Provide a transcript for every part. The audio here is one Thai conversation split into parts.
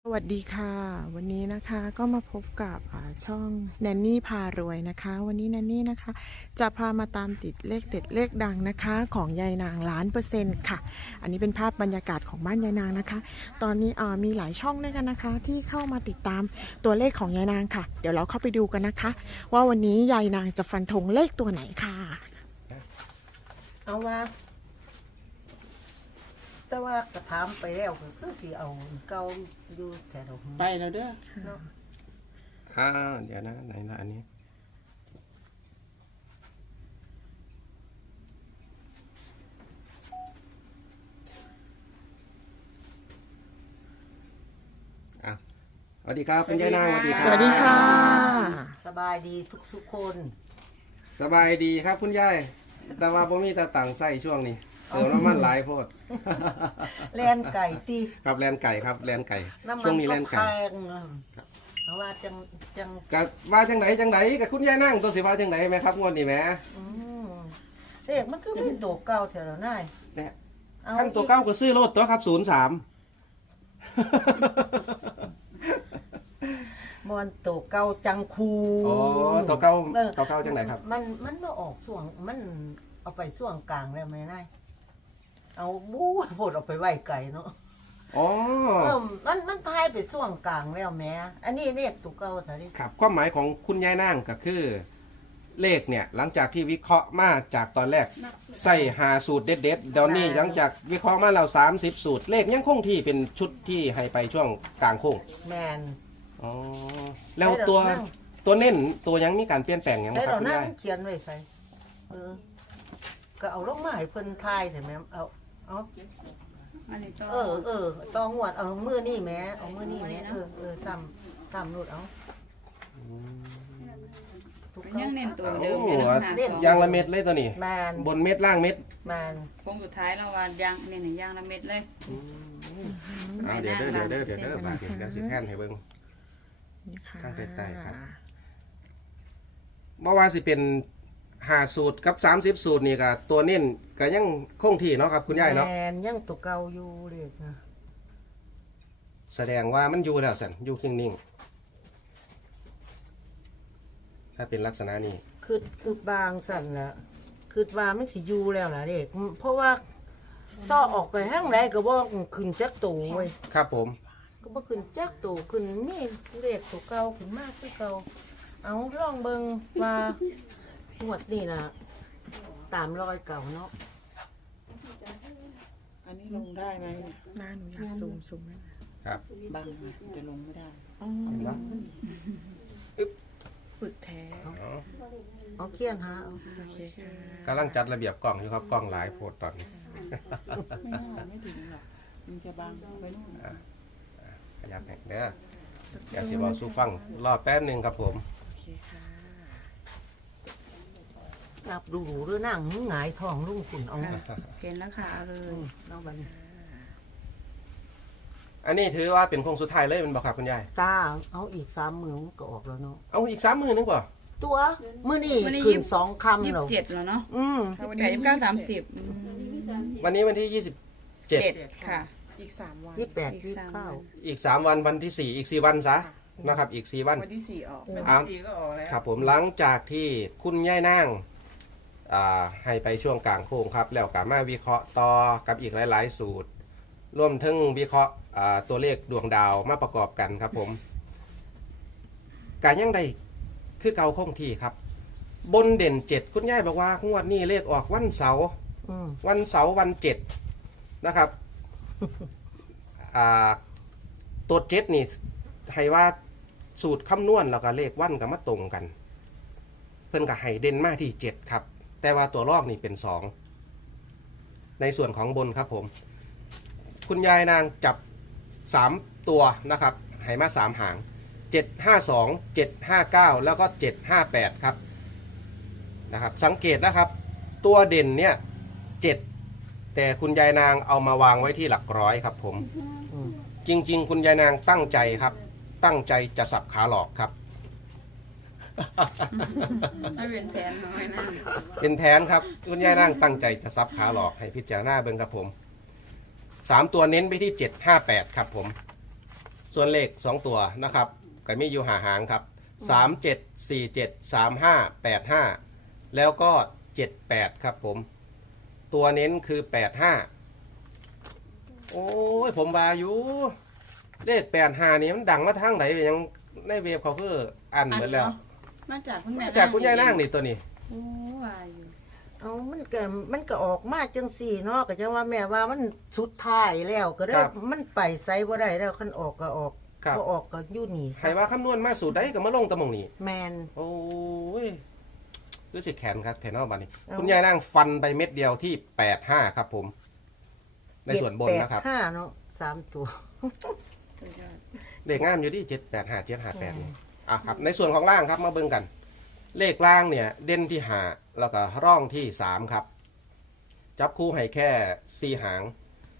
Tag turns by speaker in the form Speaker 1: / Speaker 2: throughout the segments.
Speaker 1: สวัสดีค่ะวันนี้นะคะก็มาพบกับช่องแนนนี่พารวยนะคะวันนี้แนนนี่นะคะจะพามาตามติดเลขเด็ดเลขดังนะคะของยายนาง1,000,000%ค่ะอันนี้เป็นภาพบรรยากาศของบ้านยายนางนะคะตอนนี้มีหลายช่องด้วยกันนะคะที่เข้ามาติดตามตัวเลขของยายนางค่ะเดี๋ยวเราเข้าไปดูกันนะคะว่าวันนี้ยายนางจะฟันธงเลขตัวไหนค่ะ
Speaker 2: เอาว่าแต่ว่ากระถามไปแล้วก็คือสิเอาเก่าอยู่แถว
Speaker 3: ไปแล้วเด้อ
Speaker 2: เนาะ
Speaker 4: เดี๋ยวนะไหนละอันนี้สวัสดีครับคุณยายนางสวัสดีครับ
Speaker 1: สวัสดีค่ะ
Speaker 2: สบายดีทุกคน
Speaker 4: สบายดีครับคุณยายแต่ว่าผมมีตาต่างไส้ช่วงนี้เติมน้ำมันหลายโพด
Speaker 2: แลนไก่ตี
Speaker 4: ครับแลนไก่ครับแลนไก่
Speaker 2: น้ำมั
Speaker 4: ช่วง
Speaker 2: น
Speaker 4: นี้แล
Speaker 2: ก็
Speaker 4: น
Speaker 2: แพ
Speaker 4: ไก่
Speaker 2: งเพราะว่าจัง
Speaker 4: ก็ว่าจังไหนกับคุณยายนางตัวสิว่าจังไหนไหมครับงวดนี้ไหม
Speaker 2: อืมเด็กมันคือมีตัวเก่าแถวนั้น
Speaker 4: เนี่ย
Speaker 2: เอา
Speaker 4: ขั้นตัวเก้าก็ซื้อรถตัวครับ03
Speaker 2: มันตัวเก่าจังคู
Speaker 4: อ๋อตัวเก้าจังไหนครับ
Speaker 2: มันมาออกส่วงมันเอาไปส่วงกลางแล้วไหมนายเอาบู๊โพดเอาไปไว้ไก่เนาะ
Speaker 4: อ๋อ
Speaker 2: มันทายไปส่วงกลางแล้วแม่อันนี้เลขตัวเก่าเท่านี้
Speaker 4: ครับความหมายของคุณยายนางก็คือเลขเนี่ยหลังจากที่วิเคราะห์มาจากตอนแรกใส่หาสูตรเด็ดๆเดี๋ยวนี้หลังจากวิเคราะห์มาเรา30 สูตรเลขยังคงที่เป็นชุดที่ให้ไปช่วงกลางโค้ง
Speaker 2: แมน
Speaker 4: อ๋อแล้วตัวเน้นตัวยังมีการเปลี่ยนแปลงยัง
Speaker 2: ใช้
Speaker 4: ครั
Speaker 2: เรา
Speaker 4: บคุณ
Speaker 2: นั่ง
Speaker 4: ยาย
Speaker 2: เขียนไว้ใส่ก็เอาลงมาให้เพิ่นทายแต่แม่เอา
Speaker 3: อันนี้ก็
Speaker 2: ต้องงวดเอามือนี่แม่เอามือนี่แม่ซ้ำรูดเอาทุก
Speaker 3: เป็น
Speaker 2: เก่า
Speaker 3: ยังเน้นตัว
Speaker 4: โอ้
Speaker 3: เดิม
Speaker 4: โห
Speaker 3: อยู่นะขนาดสอง
Speaker 4: ยางละเม็ดเลยตัวนี้
Speaker 2: แมน
Speaker 4: บนเม็ดล่างเม็ด
Speaker 2: แมน
Speaker 3: โค้งสุดท้ายเราว่ายางเนี่ยยางละเม็ดเลย
Speaker 4: เดี๋ยวบาดเดี๋ยวสิแท่นให้เบิ่ง
Speaker 1: นี่ค่ะ
Speaker 4: ข้างใต้ๆครับ บ่ว่าสิเป็น5สูตรกับ30สูตรนี่ก็ตัวเน้นก็ยังคงที่เนาะครับคุณยายเนาะ
Speaker 2: แมนยังตัวเก่าอยู่เลยนะ
Speaker 4: แสดงว่ามันอยู่แล้วสันอยู่นิ่งๆถ้าเป็นลักษณะนี้
Speaker 2: คือบางสั่นละคือว่าไม่สิอยู่แล้วล่ะเด็กเพราะว่าซ่อออกไปห้างไรก็บ่ขึ้นจักตูเว้ย
Speaker 4: ครับผม
Speaker 2: ก็บ่ขึ้นจักตูขึ้นนี่เลขตัวเก่าขึ้นมากคือเก่าเอาลองเบิ่งว่าหวดนี่น่ะตามรอยเก่าเนาะ
Speaker 3: อันนี้ลงได้ไหมเนี่ย
Speaker 1: หน้าหนูอยากซูมนะครับ
Speaker 3: บังนะจะลงไม่ได้
Speaker 1: อ๋อ
Speaker 4: เห็นปะ
Speaker 1: ปึกแท้
Speaker 4: อ๋อ
Speaker 2: เอาเคียนหาเอา
Speaker 1: โอเคค่ะ
Speaker 4: กำลังจัดระเบียบกล่องอยู่ครับกล่องหลายโพดตอนนี้
Speaker 3: ไม่น่าไม่ถึงหรอกมันจะบังไปนู่น
Speaker 4: ขยับแหกเด้อเดี๋ยวสิบอกสู้ฟังรอแป๊บหนึงครับผม
Speaker 1: โอเคค่ะ
Speaker 2: นับดูหรือนั่งหงายท้องลุงขุนเอา
Speaker 3: เห็นแล้วค่ะเอาเลย
Speaker 2: เอาบัดนี้
Speaker 4: อันนี้ถือว่าเป็นโค้งสุดท้ายเลยแมันบอกครับคุณยาย
Speaker 2: ตาเอาอีก3 มื้อมันก็ออกแล้วเนาะ
Speaker 4: เอาอีก3 มื้อนึงกว่า
Speaker 2: ตัวมื้อนี้ขึ้น2 ค่ำ
Speaker 3: ยี่
Speaker 2: แล้
Speaker 3: สิ
Speaker 2: ว
Speaker 3: บเจ็ดแล้วเนาะ 28 29 30
Speaker 4: วันนี้วันที่
Speaker 3: เจ็ดค่ะ
Speaker 1: อีก3 วัน
Speaker 2: 28
Speaker 3: อีกสามวัน
Speaker 2: 29
Speaker 4: อีก3 วันวันที่4อีก4 วันซะนะครับอีก4 วัน
Speaker 1: วันที่4ออก
Speaker 4: อ่าครับผมหลังจากที่คุณย่ายนางให้ไปช่วงกลางโค้งครับแล้วก็มาวิเคราะห์ต่อกับอีกหลาย ๆ สูตรรวมทั้งวิเคราะห์ตัวเลขดวงดาวมาประกอบกันครับผมการยังได้คือเก่าคงที่ครับ บนเด่น7คุณย่ายบอกว่างวดนี้เลขออกวันเสาร์ วันเสาร์วัน7นะครับตัว7นี่ให้ว่าสูตรคำนวณแล้วก็เลขวันก็มาตรงกัน เพิ่นก็ให้เด่นมากที่7ครับแต่ว่าตัวลอกนี่เป็น2ในส่วนของบนครับผมคุณยายนางจับ3ตัวนะครับให้มา3หาง752 759แล้วก็758ครับนะครับสังเกตนะครับตัวเด่นเนี่ย7แต่คุณยายนางเอามาวางไว้ที่หลักร้อยครับผมจริงๆคุณยายนางตั้งใจครับตั้งใจจะสับขาหลอกครับ
Speaker 3: ไม่เป็นแผนน้อยนะ
Speaker 4: เป็นแผนครับคุณยายนั่งตั้งใจจะซับขาหลอกให้พิจารณาเบิ่งครับผม3ตัวเน้นไปที่758ครับผมส่วนเลข2ตัวนะครับก็มีอยู่หาหางครับ37473585แล้วก็78ครับผมตัวเน้นคือ85โอ้ยผมว่าอยู่เลข85นี่มันดังมาทางไหนยังในเว็บเขาคืออันเหมือนแล้ว
Speaker 3: มาจากคุณแม่
Speaker 4: จากคุณยายนางนี่ตัวนี้
Speaker 3: โอ้วายอยู่
Speaker 2: เอามันก็ออกมาจังสี่เนาะก็จังว่าแม่ว่ามันสุดท้ายแล้วก็ได้มันไปไสบ่ได้แล้วคันออกก็ออก
Speaker 4: ครับ
Speaker 2: บ่ออกก็อยู่นี่
Speaker 4: ใครว่าคำนวณมาสูตรใดก็มาลงตะมงนี้
Speaker 2: แมน
Speaker 4: โอ้ยรู้สึกแขนครับแขนนอกบันนี้
Speaker 2: เอา
Speaker 4: คุณยายนั่งฟันไปเม็ดเดียวที่85ครับผม ในส่วนบนนะครับ
Speaker 2: 785เนาะ3ตัว
Speaker 3: สุดยอด
Speaker 4: เลขงามอยู่ที่785 758นี่อ่ะครับ ในส่วนของล่างครับมาเบิ่งกัน เลขล่างเนี่ย เด่นที่5แล้วก็ร่องที่3ครับ จับคู่ให้แค่4หาง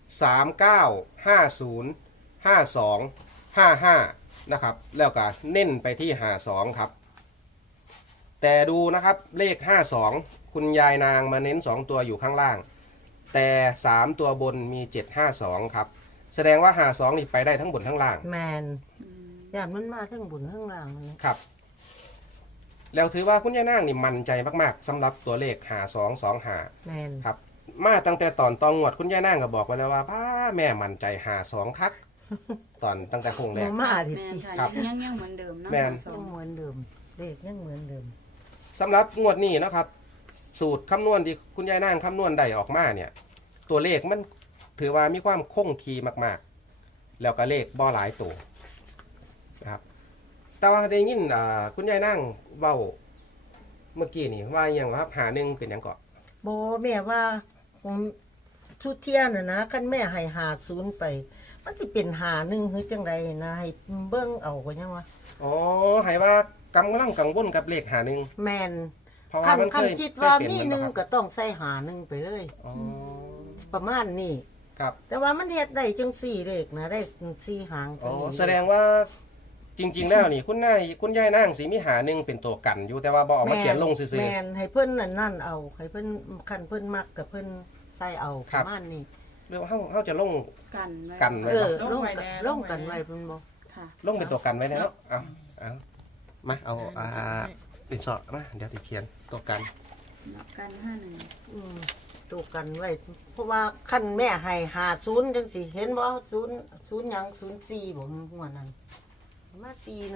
Speaker 4: 39 50 52 55นะครับ แล้วก็เน้นไปที่52ครับ แต่ดูนะครับเลข52คุณยายนางมาเน้น2ตัวอยู่ข้างล่าง แต่3ตัวบนมี752ครับแสดงว่า52นี่ไปได้ทั้งบนทั้งล่าง
Speaker 2: แมนย่านมันมาทั้งบุญทั้งล่างเลย
Speaker 4: ครับ แล้วถือว่าคุณยายนางนี่มั่นใจมากๆสำหรับตัวเลข5225
Speaker 2: แมน
Speaker 4: ครับมาตั้งแต่ตอนตองงวดคุณยายนางก็บอกไว้แล้วว่าป้าแม่มั่นใจ52คักตอนตั้งแต่โคงแร
Speaker 2: บ่
Speaker 4: ก
Speaker 2: มาดิ
Speaker 3: แม่นค่ะ
Speaker 4: ครับ
Speaker 3: ยังเหมือนเดิมเนาะ
Speaker 4: แม่น
Speaker 3: สอ
Speaker 2: ยัง งเหมือนเดิมเลขยังเหมือนเดิม
Speaker 4: สำหรับงวดนี้นะครับ สูตรคำนวณที่คุณยายนางคำนวณได้ออกมาเนี่ย ตัวเลขมันถือว่ามีความคงทีมากๆ แล้วก็เลขบ่หลายตัวนะครับ แต่ว่าได้ยินคุณยายนางเว้าเมื่อกี้นี่ว่าอย่างครับหาหนึ่งเป็นอย่างเกาะ
Speaker 2: บ่แม่ว่าผมทุเที่ยน่ะนะคันแม่ให้50ไป มันสิเป็น51หรือจังไดนะให้เบิ่งเอาก็ยังว่า
Speaker 4: อ๋อให้ว่ากำลังกังวลกับเลขหาหนึ่ง
Speaker 2: แม่น
Speaker 4: เพราะว่า
Speaker 2: คัน
Speaker 4: มัน
Speaker 2: คั
Speaker 4: เคน ย
Speaker 2: คิดว่า
Speaker 4: เคยเป็น
Speaker 2: มี
Speaker 4: แม่
Speaker 2: หนึ่ง
Speaker 4: บ่ครับ
Speaker 2: ก็ต้องใส่51ไปเลย
Speaker 4: อ๋อ
Speaker 2: ประมาณนี้
Speaker 4: ครับ
Speaker 2: แต่ว่ามันเฮ็ดได้จัง4เลขนะได้4หาง
Speaker 4: อ๋อ
Speaker 2: จังนี้
Speaker 4: แสดงว่าจริง ๆ แล้วนี่คุณยายนางสีมีหาหนึ่งเป็นตัวกันอยู่แต่ว่าบเอกมาเขียนลงซื่อ
Speaker 2: แม่นให้เพิ่นนั่นเอาให้เพิ่นคันเพิ่นมักกับเพิ่นใส่เอาประมาณนี้
Speaker 4: ๆหรือว่าเขาจะลง
Speaker 3: กันไว้
Speaker 4: กันไว้
Speaker 2: เออ
Speaker 3: เนาะ
Speaker 2: ลงกันไว้เพิ่นบ่
Speaker 3: ค่ะ
Speaker 4: ลงเป็นตัวกันไว้นะเนาะเอามาเอาดินสอมาเดี๋ยวติเขียนตัวกัน
Speaker 3: กัน51
Speaker 2: อืมตัวกันไว้เพราะว่าคันแม่ให้50จังสิเห็นบ่0หยัง04บ่หัวนั้นมา41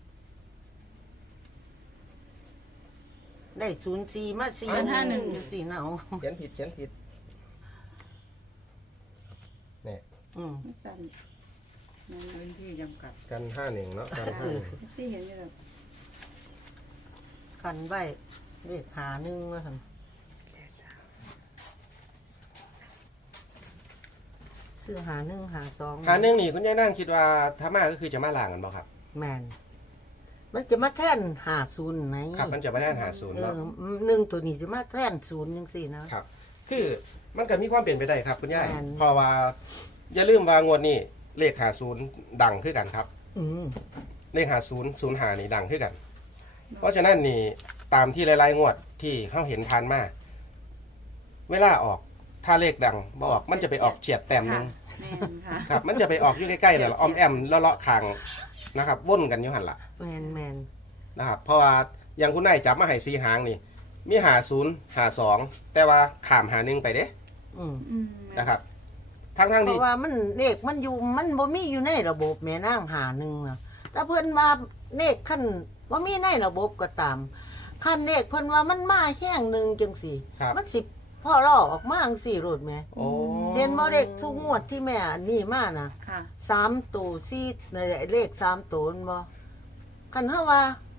Speaker 2: ได้04มา41จังซี่นะเอา
Speaker 4: เขียนผิดเนี่ย
Speaker 2: อืม
Speaker 3: ไม่สั่น พื้นที่จำกัด
Speaker 4: กัน51เนาะกัน
Speaker 3: ที่เห็นอยู่แบบ
Speaker 2: กันไว้เลข51ว่าซั่นซื้อ51
Speaker 4: หาหนึ่งนี่คุณยายนางคิดว่าถ้ามาก็คือจะมาล่างกันบ่ครับ
Speaker 2: แมนมันจะมาแท่น50ไหม
Speaker 4: ครับมันจะมาได้หาศูนย์
Speaker 2: เอ
Speaker 4: เนาะ
Speaker 2: อหนึ่งตัวนี้จะมาแท่น0จังซี่นะครับ
Speaker 4: คือมันก็มีความเปลี่ยนไปได้ครับคุณยาย
Speaker 2: แม่น
Speaker 4: เพราะว่าอย่าลืมว่างวดนี้เลขหาศูนย์ดังขึ้นกันครับ
Speaker 2: อืม
Speaker 4: เลขหา0 0นี่ดังขึ้นกัน เพราะฉะนั้นนี่ตามที่หลายๆงวดที่เขาเห็นผ่านมาเวลาออกถ้าเลขดังบออกมันจะไปออกเฉียดแต้มหนึง
Speaker 3: แม่นค่ะ
Speaker 4: ครับ มันจะไปออกอยู่ใกล้ๆเนี่ยอ้อมแอมแล้วเลาะคางนะครับว่นกันอยู่หันละ
Speaker 2: แมน
Speaker 4: นะครับ เพราะว่าอย่างคุณนายจับมาให้4หางนี่ มีหา0หา2แต่ว่าขามหา1ไปเด้
Speaker 2: อืม
Speaker 3: อืม
Speaker 4: นะครับ ทั้ง
Speaker 2: เพ
Speaker 4: ที่
Speaker 2: ราะว่ามันเลขมันอยู่มันบ่มีอยู่ในระบบแม่นาง51นะแต่เพิ่นว่าเลขขั้นบ่มีในระบบก็ตามขั้นเลขเพิ่นว่ามันมาแห้งหนึงจังซี่
Speaker 4: ครับ
Speaker 2: มันสิพ่อล่อออกมาจังซี่โลดแม่
Speaker 4: โอ้
Speaker 2: เห็นบ่เลขทุกงวดที่แม่อันนี้มาน่ะ
Speaker 3: ค่ะ
Speaker 2: 3ตัว4ในเลข3ตัวนั่นบ่คันเฮาว่า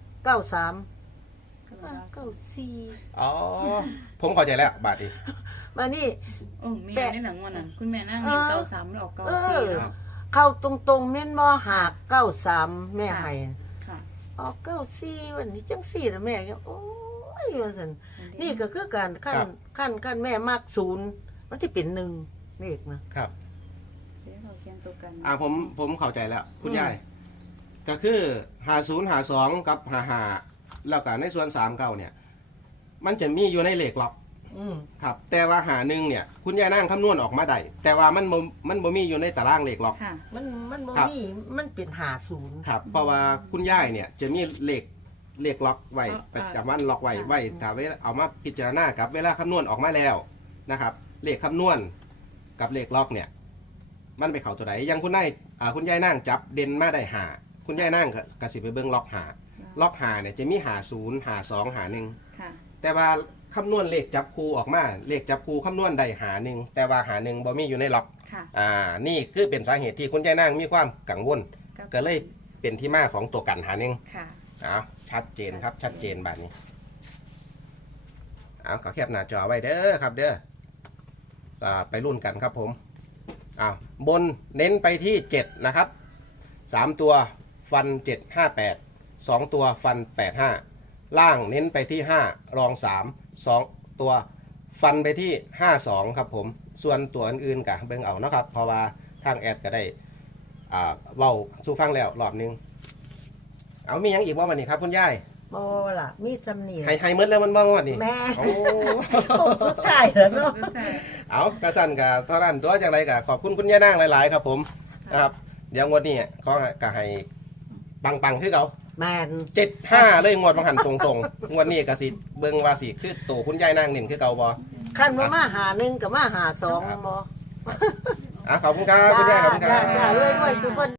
Speaker 2: 93 94
Speaker 4: อ๋อผมเข้าใจแล้วบาดนี้
Speaker 2: มานี่
Speaker 3: โอ้แม่ในหลังวันนั้นคุณแม่นั่งเห็นเก่า3แล้วออกเก่า
Speaker 2: เอ
Speaker 3: 4
Speaker 2: อ
Speaker 3: เนาะ
Speaker 2: เข้าตรงๆแม่นบ่หาก93แม่ให้
Speaker 3: ค่ะ
Speaker 2: ออก94วันนี้จังซี่ล่ะแม่ก็โอ้ยว่าซั่นนี่ก็คือการขั้นแม่มัก0มันสิเป็น1เลขนะครับ
Speaker 3: เดี๋ยวเราเขียนตัวกัน
Speaker 4: ผมเข้าใจแล้วคุณยายก็คือหา0หา2กับหาแล้วก็ในส่วน39เนี่ย มันจะมีอยู่ในเลขล็อก
Speaker 2: อืม
Speaker 4: ครับแต่ว่าหาหนึ่งเนี่ยคุณยายนั่งคำนวณออกมาได้แต่ว่ามันบ่มีอยู่ในตารางเลขหรอก
Speaker 3: ค่ะ
Speaker 2: มันบ่
Speaker 4: ครับ
Speaker 2: มีมันเป็น50
Speaker 4: ครับเพราะว่าคุณยายเนี่ยจะมีเลขล็อกไว้ประจำวันล็อกไว้ถ้าเวลาเอามาพิจารณากับเวลาคำนวณออกมาแล้วนะครับเลขคำนวณกับเลขล็อกเนี่ยมันไปเข้าตัวไหนยังคุณยายนั่งจับเด่นมาได้หาคุณยายนั่งก็สิไปเบิ่งล็อกหาล็อกหาเนี่ยจะมีหา0หา2หา1
Speaker 3: ค่ะ
Speaker 4: แต่ว่าคำนวณเลขจับคู่ออกมาเลขจับคู่คำนวณได้หา1แต่ว่าหา1บ่มีอยู่ในล็อก
Speaker 3: ค่ะ
Speaker 4: นี่คือเป็นสาเหตุที่คุณยายนั่งมีความกังวลก็เลยเป็นที่มาของตัวกันหา1
Speaker 3: ค่ะ
Speaker 4: ชัดเจนครับชัดเจนแบบนี้ขอแคปหน้าจอไว้เด้อครับเด้อไปรุ่นกันครับผมบนเน้นไปที่7นะครับ3ตัวฟัน758 2ตัวฟัน85ล่างเน้นไปที่5รอง3 2ตัวฟันไปที่52ครับผมส่วนตัวอื่นๆกับเบิ่งเอานะครับเพราะว่าทางแอดก็ได้เว้าสู่ฟังแล้วรอบนึงมีหยังอีกว่าวันนี้ครับคุณยาย
Speaker 2: บ่ล่ะมีจำเนียง
Speaker 4: ให้หมดแล้วมันบ้างวันนี้
Speaker 2: แม่
Speaker 4: โอ้
Speaker 2: สุดท้ายแล้วเนาะ
Speaker 4: กระสันกับเท่านั้นตัวจากไรกับขอบคุณคุณย่านางหลาย ๆ ครับผมนะครับเดี๋ยวงวดนี้ขอกะให้ปังๆคือเขา
Speaker 2: แม่น
Speaker 4: 75เลยงวดบางหันตรงๆงวดนี้กะสิเบิ่งว่าสิคือโตคุณยายนางเน่นคือเก่าบ่
Speaker 2: คันว่ามาหา1กับมาหา2บ่
Speaker 4: ขอบคุณครับคุณยายขอบคุณค
Speaker 2: จ้า
Speaker 4: รับ
Speaker 2: จ้ารวยๆทุกคน